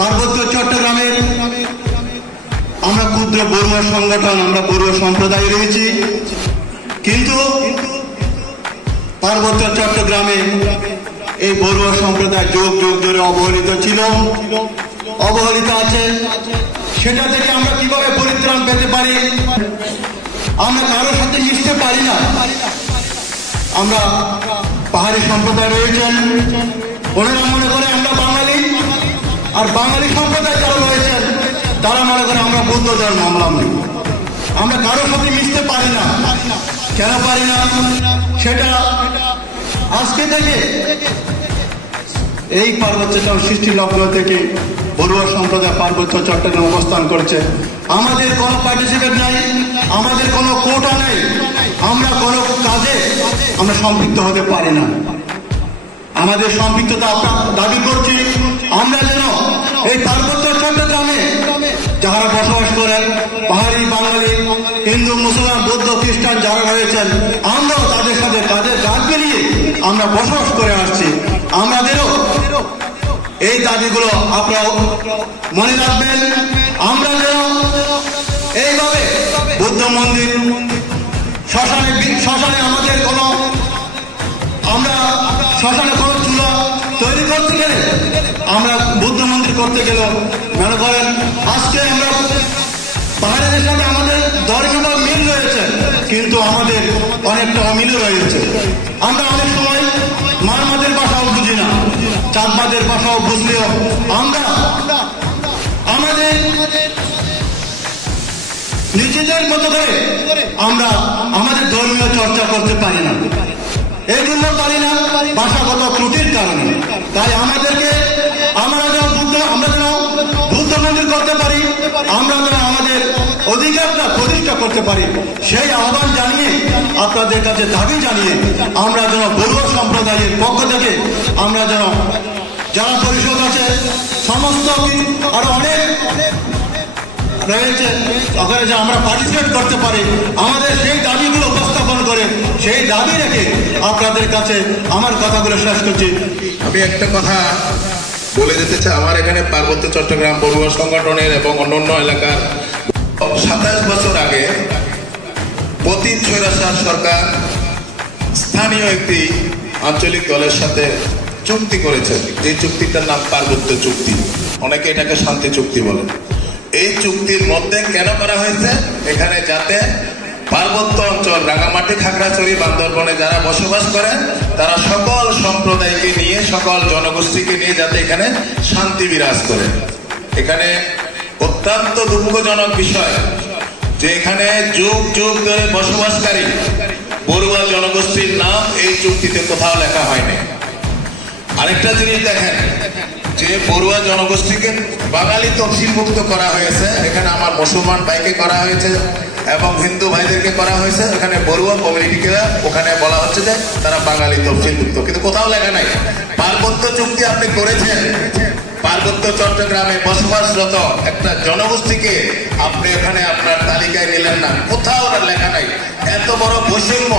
পার্বত্য চট্টগ্রামের আমরা ক্ষুদ্র বড়ুয়া সংগঠন, আমরা বড়ুয়া সম্প্রদায় রয়েছি, কিন্তু পার্বত্য চট্টগ্রামে এই বড়ুয়া সম্প্রদায় যুগ যুগ ধরে অবহেলিত ছিল, অবহেলিত আছে। সেটা থেকে আমরা কিভাবে পরিত্রাণ পেতে পারি? আমরা কারোর সাথে মিশতে পারি না। আমরা পাহাড়ি সম্প্রদায় রয়েছেন, ওনারা মনে করে আমরা বাঙালি, আর বাঙালি সম্প্রদায় যারা রয়েছেন তারা মনে করে আমরা বৌদ্ধ ধর্মাবলম্বী। আমরা কারোর সাথে মিশতে পারি না। কেন পারি না? সেটা আজকে থেকে এই পার্বত্য সৃষ্টি লগ্ন থেকে বড়ুয়া সম্প্রদায় পার্বত্য চট্টগ্রাম অবস্থান করছে। আমাদের কোনো পার্টিসিপেট নাই, আমাদের কোনো কোটা নেই, আমরা কোনো কাজে আমরা সম্পৃক্ত হতে পারি না। আমাদের সম্পৃক্ততা দাবি করছি আমরা যেন এই পার্বত্য চট্টগ্রামে যারা বসবাস করেন, পাহাড়ি, বাঙালি, হিন্দু, মুসলমান, বৌদ্ধ, খ্রিস্টান যারা রয়েছেন, আমরাও তাদের সাথে কাজে কাজ মিলিয়ে আমরা বসবাস করে আসছি। আমাদেরও এই দাবিগুলো আপনারা মনে রাখবেন। আমরা যেন এইভাবে বৌদ্ধ মন্দির, শ্মশানে আমাদের কোনো, আমরা শ্মশানে কোনো চুলা তৈরি করতে গেলে, আমরা বৌদ্ধ মন্দির করতে গেলে মনে করেন আজকে আমরা পাহাড়ের সাথে আমাদের ধর্মীয় মিল রয়েছে, কিন্তু আমাদের অনেকটা অমিল রয়েছে। আমরা অনেক সময় মারমাদের ভাষাও বুঝি না, চাঁদবাদের ভাষাও বুঝলেও আমরা আমাদের নিজেদের মতো করে আমরা আমাদের ধর্মীয় চর্চা করতে পারি না। এই জন্য পারি না ভাষাগত ত্রুটির কারণে। তাই আমাদেরকে আমরা যেন বুদ্ধ মন্দির করতে পারি, আমরা যেন আমাদের অধিকারটা প্রতিষ্ঠা করতে পারি, সেই আহ্বান জানিয়ে আপনাদের কাছে দাবি জানিয়ে আমরা যেন বড়ুয়া সম্প্রদায়ের পক্ষ থেকে আমরা যেন যারা পরিষদ আছে সমস্ত আরো অনেক রয়েছে ওখানে যে আমরা পার্টিসিপেট করতে পারি, আমাদের সেই দাবিগুলো উপস্থাপন করে সেই দাবি রেখে আপনাদের কাছে আমার কথাগুলো শেষ করছি। আমি একটা কথা বলে যেতে চাই, আমার এখানে পার্বত্য চট্টগ্রাম বড়ুয়া সংগঠনের এবং অন্যান্য এলাকার 27 বছর আগে পতিত স্বৈরাচার সরকার স্থানীয় একটি আঞ্চলিক দলের সাথে চুক্তি করেছে। এই চুক্তিটার নাম পার্বত্য চুক্তি, অনেকে এটাকে শান্তি চুক্তি বলে। এই চুক্তির মধ্যে কেন করা হয়েছে? এখানে যাতে পার্বত্য অঞ্চল, রাঙামাটি, খাগড়াছড়ি, বান্দরবনে যারা বসবাস করেন তারা সকল সম্প্রদায়কে নিয়ে, সকল জনগোষ্ঠীকে নিয়ে যাতে এখানে শান্তি বিরাজ করে। এখানে অত্যন্ত দুঃখজনক বিষয় যে এখানে যুগ যুগ ধরে বসবাসকারী বড়ুয়া জনগোষ্ঠীর নাম এই চুক্তিতে কোথাও লেখা হয়নি। আরেকটা জিনিস দেখেন যে বড়ুয়া জনগোষ্ঠীকে বাঙালি তফসিলভুক্ত করা হয়েছে, এখানে আমার মুসলমান ভাইকে করা হয়েছে এবং হিন্দু ভাইদেরকে করা হয়েছে। এখানে বড়ুয়া কমিউনিটিকে ওখানে বলা হচ্ছে যে তারা বাঙালি তফসিলভুক্ত, কিন্তু কোথাও লেখা নাই। পার্বত্য চুক্তি আপনি করেছেন, পার্বত্য চট্টগ্রামে বসবাসরত একটা জনগোষ্ঠীকে আপনি এখানে আপনার তালিকায় নিলেন না, কোথাও লেখা নাই। এত বড় বৈষম্য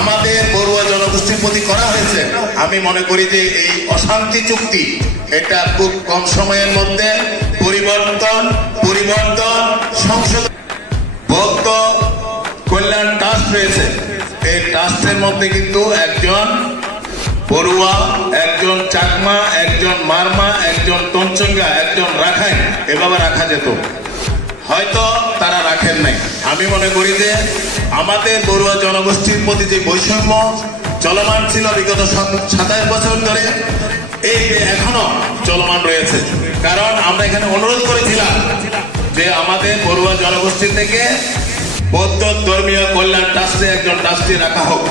আমাদের বড়ুয়া জনগোষ্ঠীর প্রতি করা হয়েছে। আমি মনে করি যে এই অশান্তি চুক্তি এটা খুব কম সময়ের মধ্যে পরিবর্তন সংশোধন। বৌদ্ধ কল্যাণ ট্রাস্ট রয়েছে, এই ট্রাস্টের মধ্যে কিন্তু একজন বড়ুয়া, একজন চাকমা, একজন মারমা, একজন তঞ্চঙ্গা, একজন রাখাইন এভাবে রাখা যেত, হয়তো তারা রাখেন নাই। আমি মনে করি যে আমাদের বড়ুয়া জনগোষ্ঠীর প্রতি যে বৈষম্য চলমান ছিল বিগত 27 বছর ধরে, এই এখনো চলমান রয়েছে। কারণ আমরা এখানে অনুরোধ করেছিলাম যে আমাদের বড়ুয়া জনগোষ্ঠী থেকে বৌদ্ধ ধর্মীয় কল্যাণ ট্রাস্টে একজন ট্রাস্টি রাখা হোক।